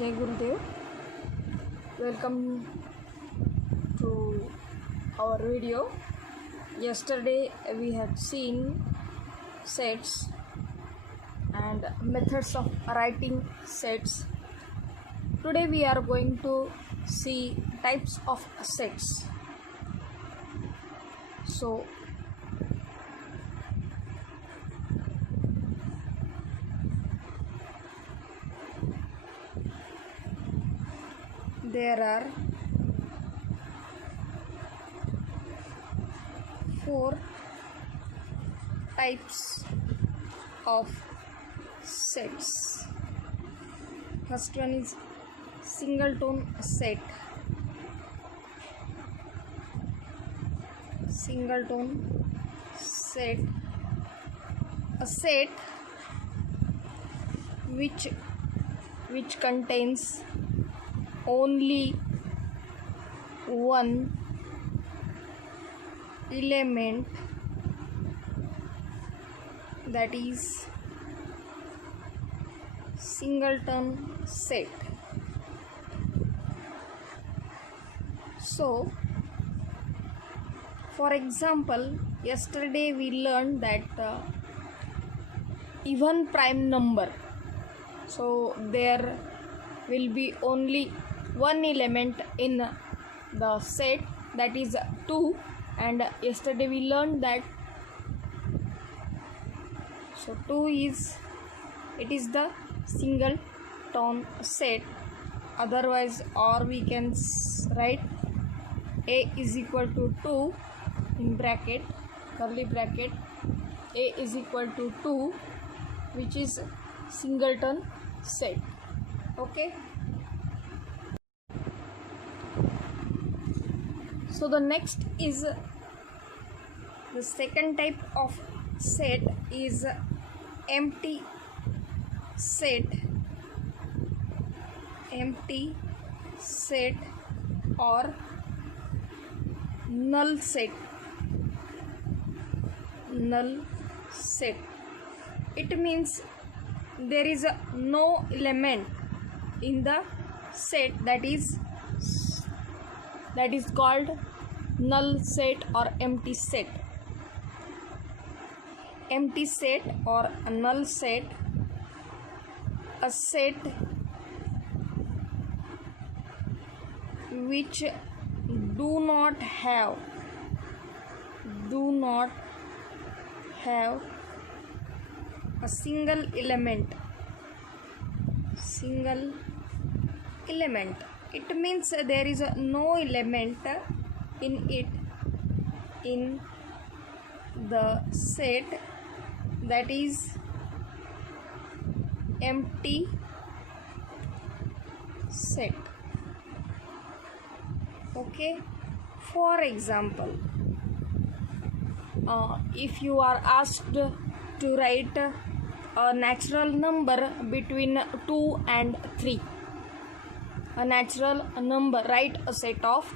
Jai Gurudev. Welcome to our video. Yesterday we had seen sets and methods of writing sets. Today we are going to see types of sets. So there are 4 types of sets. First one is singleton set. Singleton set, a set which contains only one element, that is singleton set. So for example, yesterday we learned that even prime number, so there will be only one element in the set, that is 2, and yesterday we learned that 2 is the singleton set. Otherwise, or we can write A is equal to 2 in bracket, curly bracket, A is equal to 2, which is singleton set. Okay, so the next is the second type of set is empty set. Empty set or null set. Null set, it means there is no element in the set, that is called null set or empty set. Empty set or a null set, a set which do not have a single element. It means there is no element in it, in the set, that is empty set. Okay, for example, if you are asked to write a natural number between 2 and 3, a natural number, write a set of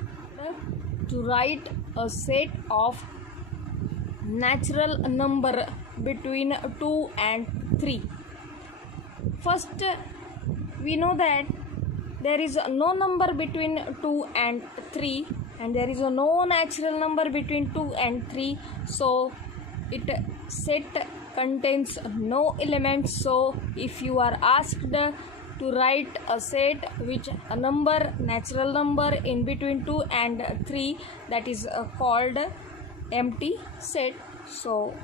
natural number between 2 and 3. First, we know that there is no number between 2 and 3, and there is no natural number between 2 and 3, so set contains no elements. So if you are asked to write a set which a number, natural number in between 2 and 3, that is called empty set. So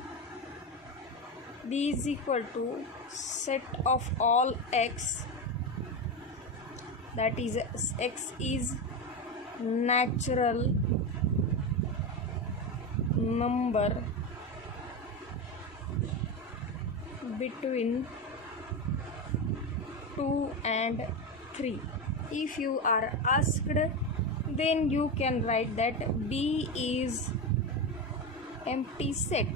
B is equal to set of all x, that is x is natural number between 2 and 3. If you are asked, then you can write that B is empty set.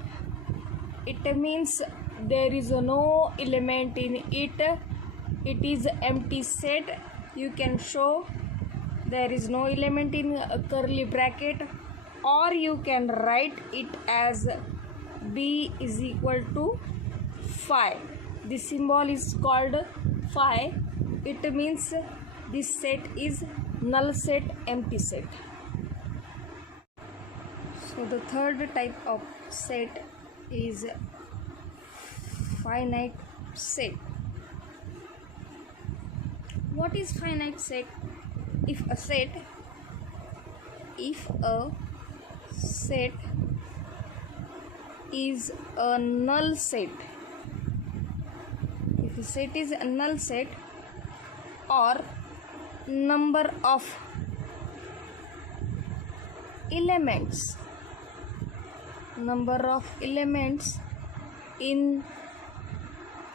It means there is no element in it, it is empty set. You can show there is no element in a curly bracket, or you can write it as B is equal to phi. This symbol is called phi, it means this set is null set, empty set. So the third type of set is finite set. What is finite set? If a set is a null set, if a set is a null set, or number of elements in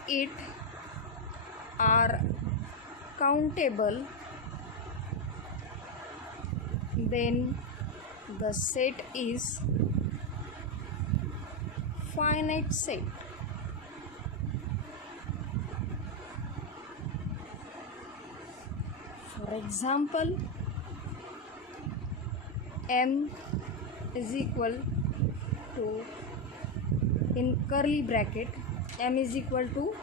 it are countable, then the set is finite set. For example, m is equal to, in curly bracket, m is equal to,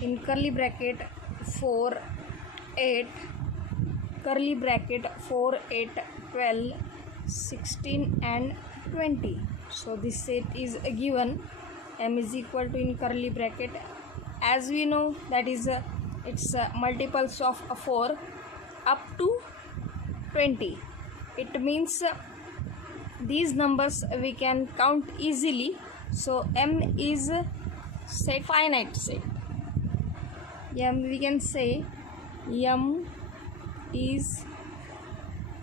in curly bracket 4, 8, curly bracket 4, 8, 12, 16 and 20. So this set is given, m is equal to, in curly bracket, as we know that is it's multiples of 4 up to 20. It means these numbers we can count easily. So m is set, finite set. We can say m is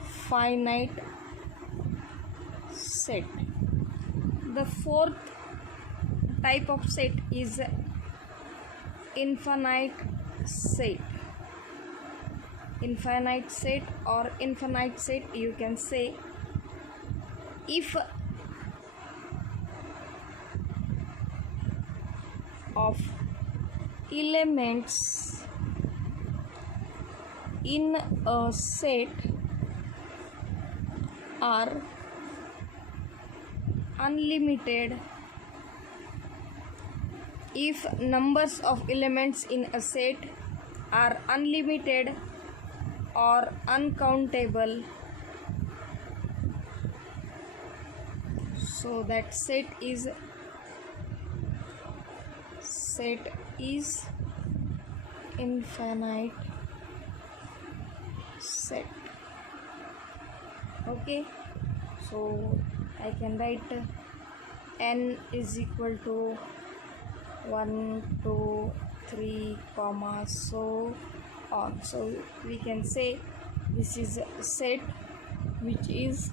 finite set. The fourth type of set is infinite set. Infinite set or infinite set, you can say, if of elements in a set are unlimited, if numbers of elements in a set are unlimited or uncountable, so that set is infinite set. Okay, so I can write n is equal to 1, 2, 3, comma, so on. So we can say this is a set which is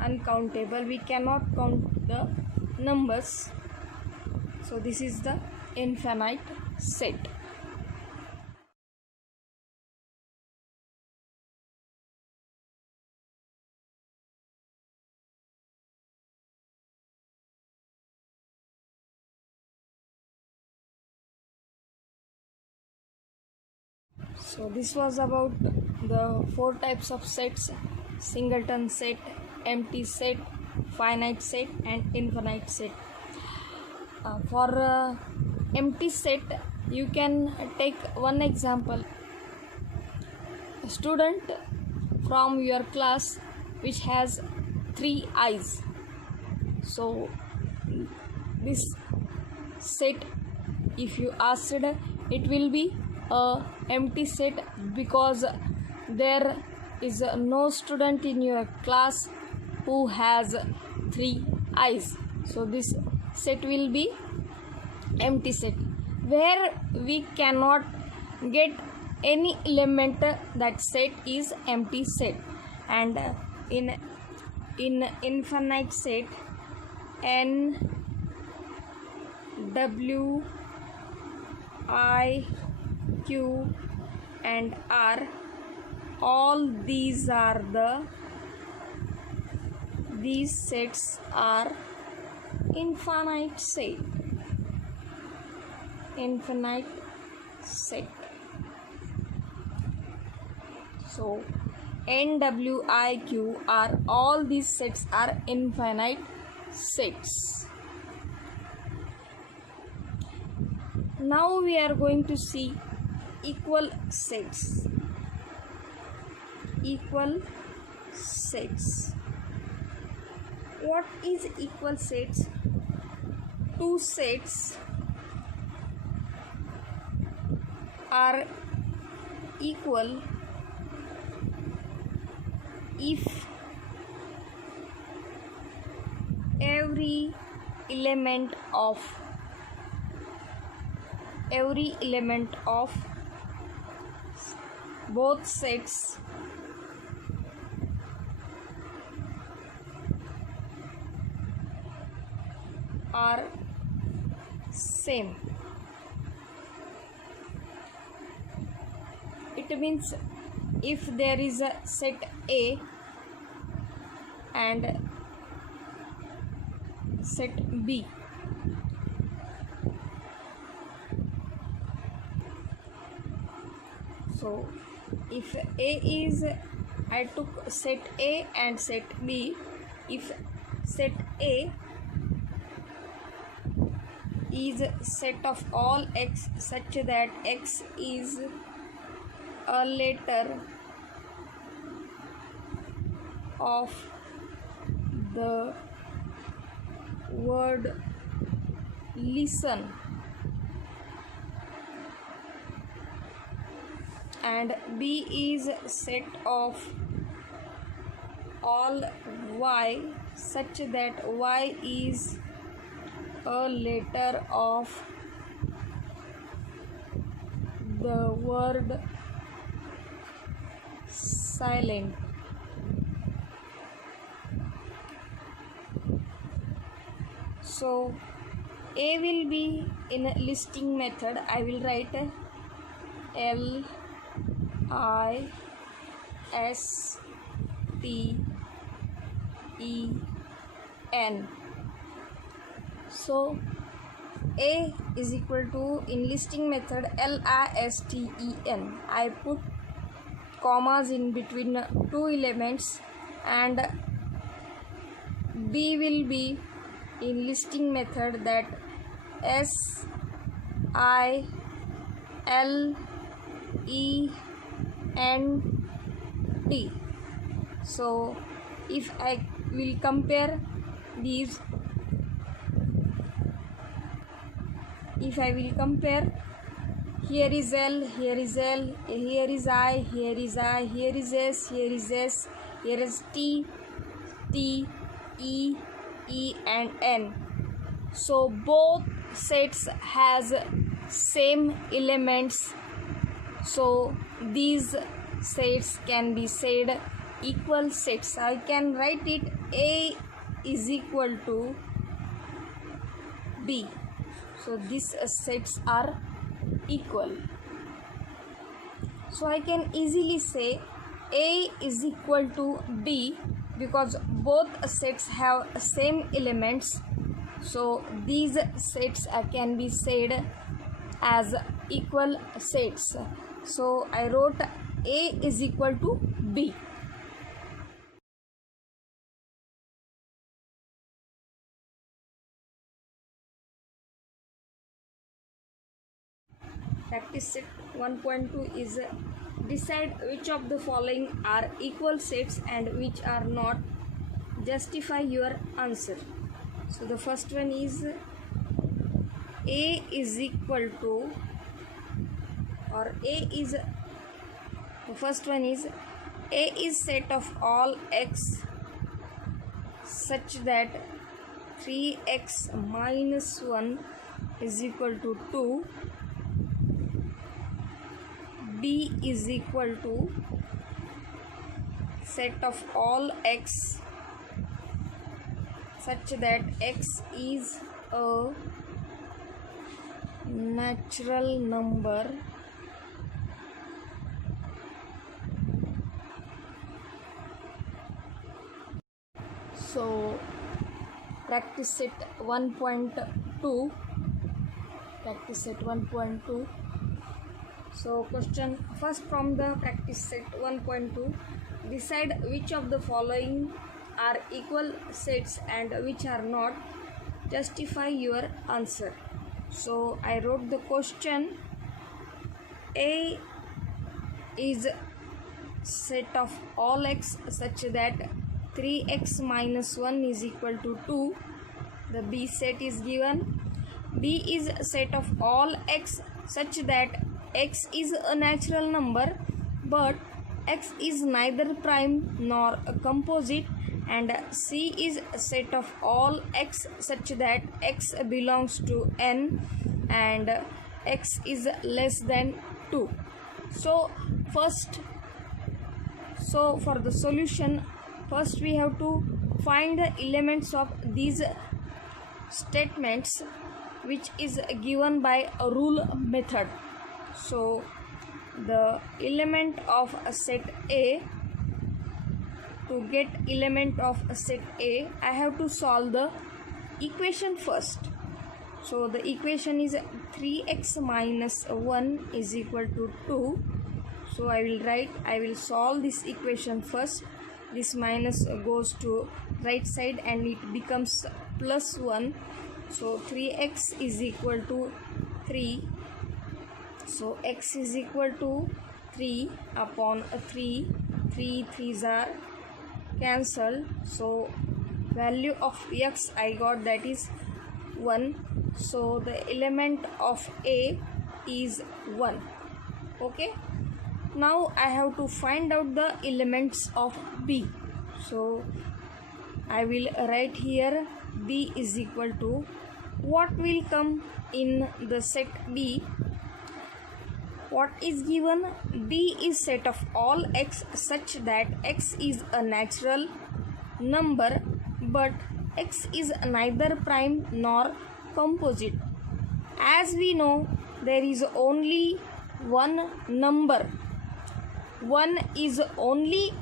uncountable, we cannot count the numbers, so this is the infinite set. So this was about the 4 types of sets: singleton set, empty set, finite set and infinite set. For empty set, you can take one example. A student from your class which has 3 eyes. So this set, if you asked, it will be a empty set because there is no student in your class who has 3 eyes. So this set will be empty set. Where we cannot get any element, that set is empty set. And in infinite set, n, w, I, q and r, all these sets are infinite set. So n, w, I, q, r, all these sets are infinite sets. Now we are going to see equal sets. Equal sets. What is equal sets? Two sets are equal if every element of both sets are same. It means if there is a set A and set B, so if A is, I took set A and set B. If set A is set of all x such that x is a letter of the word listen, and B is set of all y such that y is a letter of the word silent. So A will be in a listing method. I will write L I S T E N. So A is equal to, in listing method, LISTEN. I put commas in between two elements, and B will be in listing method, that SILENT. So if I will compare these, here is L, here is L, here is I, here is I, here is S, here is S, here is T, E, E and N. So both sets has same elements, so these sets can be said equal sets. I can write it A is equal to B. So these sets are equal. So I can easily say A is equal to B because both sets have same elements. So these sets can be said as equal sets. So I wrote A is equal to B. Practice set 1.2 is decide which of the following are equal sets and which are not. Justify your answer. So the first one is A is equal to, or A is, the first one is A is set of all x such that 3x minus 1 is equal to 2. B is equal to set of all x such that x is a natural number so practice set 1.2. So question first from the practice set 1.2, decide which of the following are equal sets and which are not. Justify your answer. So I wrote the question, A is set of all x such that 3x minus 1 is equal to 2. The B set is given. B is set of all x such that x is a natural number but x is neither prime nor a composite, and C is a set of all x such that x belongs to n and x is less than 2. So for the solution, first we have to find the elements of these statements, which is given by a rule method. So the element of a set A, to get element of a set A, I have to solve the equation first. So the equation is 3x minus 1 is equal to 2. So I will solve this equation first. This minus goes to right side and it becomes plus 1. So 3x is equal to 3. So x is equal to 3 upon 3. 3 3s are cancelled. So value of x I got, that is 1. So the element of A is 1. Okay. Now I have to find out the elements of B. So I will write here B is equal to, what will come in the set B? What is given? B is set of all x such that x is a natural number but x is neither prime nor composite. As we know, there is only one number. One is only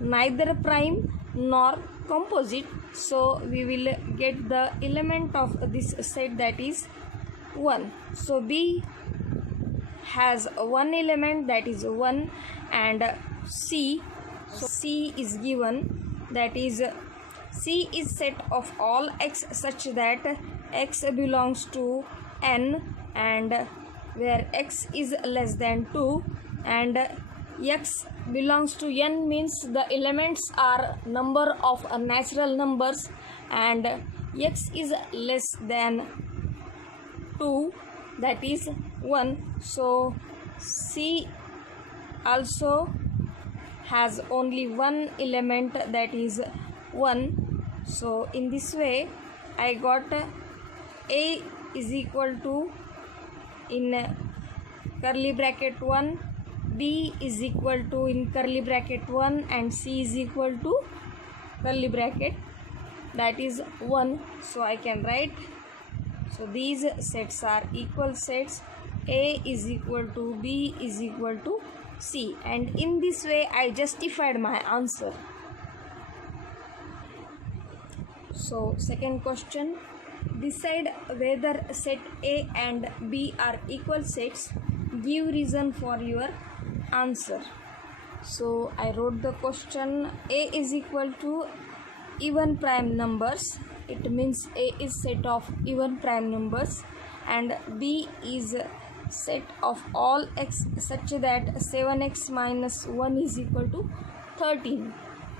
neither prime nor composite. So we will get the element of this set, that is 1. So B has one element, that is 1, and C. So C is given, that is C is set of all x such that x belongs to n and where x is less than 2, and x belongs to n means the elements are number of natural numbers, and x is less than 2, that is 1. So C also has only one element, that is 1. So in this way I got A is equal to, in curly bracket 1, B is equal to in curly bracket 1, and C is equal to curly bracket, that is 1. So I can write, so these sets are equal sets. A is equal to B is equal to C, and in this way I justified my answer. So second question, decide whether set A and B are equal sets. Give reason for your answer. So I wrote the question, A is equal to even prime numbers. It means A is set of even prime numbers, and B is set of all x such that 7x minus 1 is equal to 13.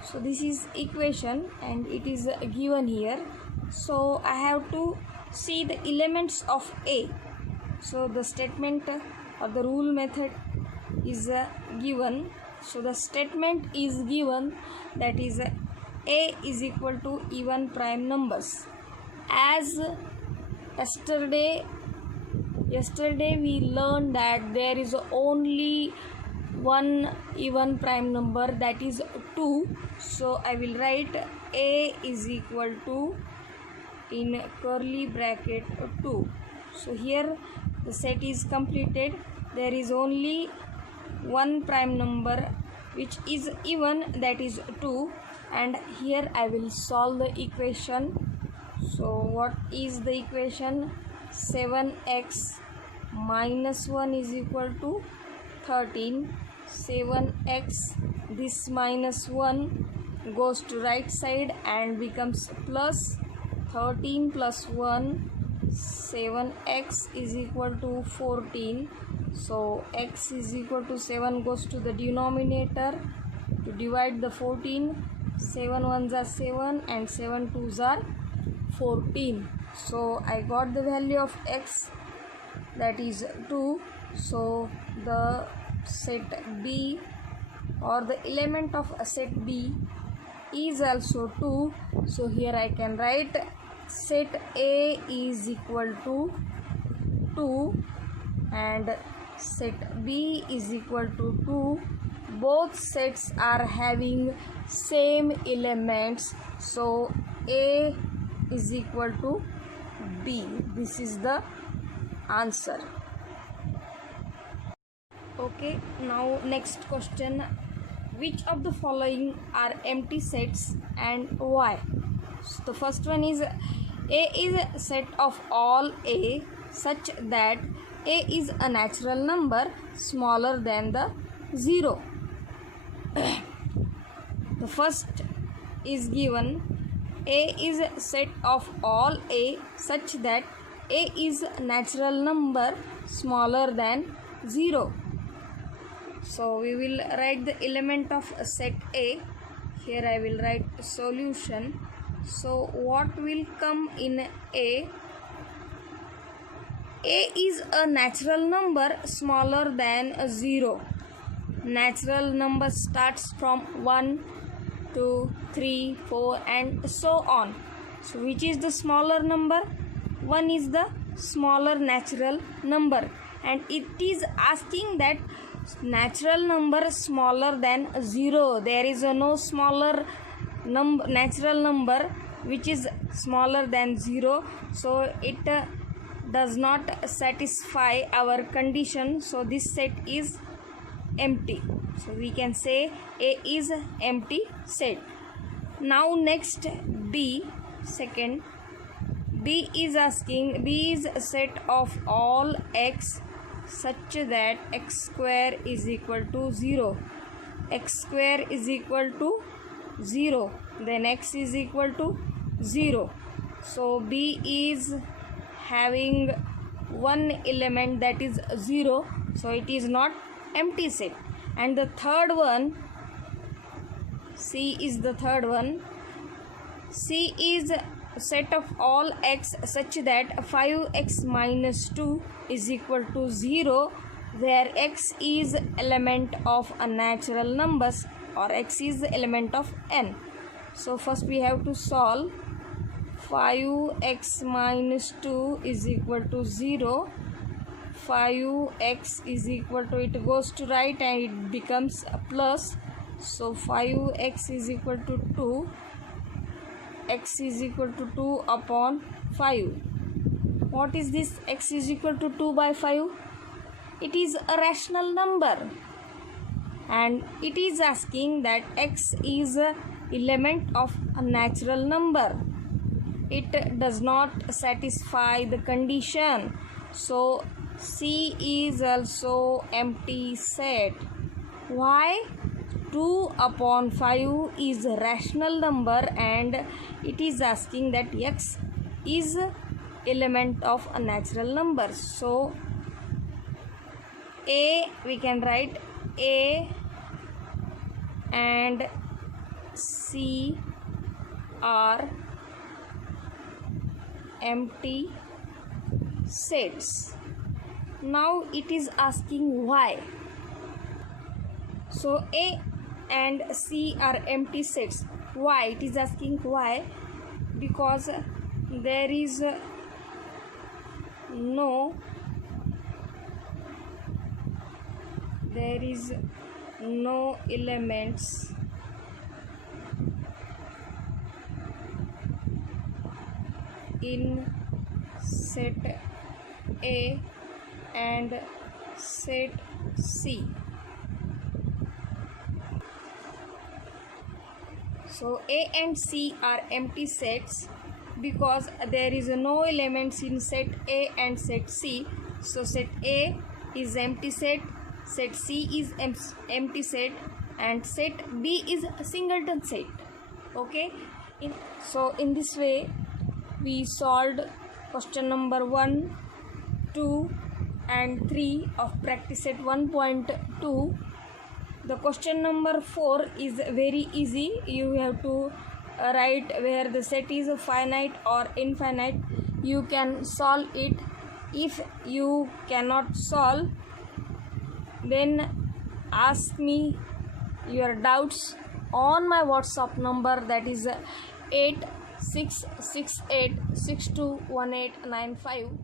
So this is equation and it is given here. So I have to see the elements of A. So the statement or the rule method is given. So the statement is given, that is A is equal to even prime numbers. As yesterday we learned that there is only one even prime number, that is 2. So I will write A is equal to in curly bracket 2. So here the set is completed. There is only one prime number which is even, that is 2, and here I will solve the equation. So what is the equation? 7x minus 1 is equal to 13. 7x, this minus 1 goes to right side and becomes plus 13 plus 1. 7x is equal to 14. So x is equal to 7 goes to the denominator to divide the 14. 7 ones are 7 and 7 twos are 14. So I got the value of x, that is 2. So the set B or the element of a set B is also 2. So here I can write set A is equal to 2 and set B is equal to 2. Both sets are having same elements, so A is equal to B. This is the answer. Okay, now next question. Which of the following are empty sets and why? So the first one is A is a set of all A such that A is a natural number smaller than the 0. The first is given A is a set of all A such that A is a natural number smaller than 0. So we will write the element of set A. Here I will write solution. So what will come in A? A is a natural number smaller than 0. Natural number starts from 1, 2, 3, 4 and so on. So which is the smaller number? 1 is the smaller natural number, and it is asking that natural number smaller than 0. There is no smaller natural number which is smaller than 0. So it does not satisfy our condition. So this set is empty. So we can say A is empty set. Now next B, second. B is asking, B is a set of all x such that x square is equal to 0. X square is equal to 0. Then x is equal to 0. So B is having one element, that is 0. So it is not empty set. And the third one, C is the third one. C is a set of all x such that 5x minus 2 is equal to 0, where x is element of a natural numbers or x is the element of n. So first we have to solve. 5x minus 2 is equal to 0. 5x is equal to, it goes to right and it becomes a plus. So 5x is equal to 2. X is equal to 2 upon 5. What is this x is equal to 2 by 5? It is a rational number, and it is asking that x is a element of a natural number. It does not satisfy the condition. So C is also empty set. Why? 2 upon 5 is a rational number, and it is asking that x is element of a natural number. So A, we can write A and C are empty sets. Now it is asking why. So A and C are empty sets. Why? It is asking why. Because there is no elements in set A and set C. So A and C are empty sets because there is no elements in set A and set C. So set A is empty set, set C is empty set, and set B is a singleton set. Okay, so in this way we solved question number 1, 2 and 3 of practice set 1.2. The question number 4 is very easy. You have to write where the set is finite or infinite. You can solve it. If you cannot solve, then ask me your doubts on my WhatsApp number, that is 8668621895.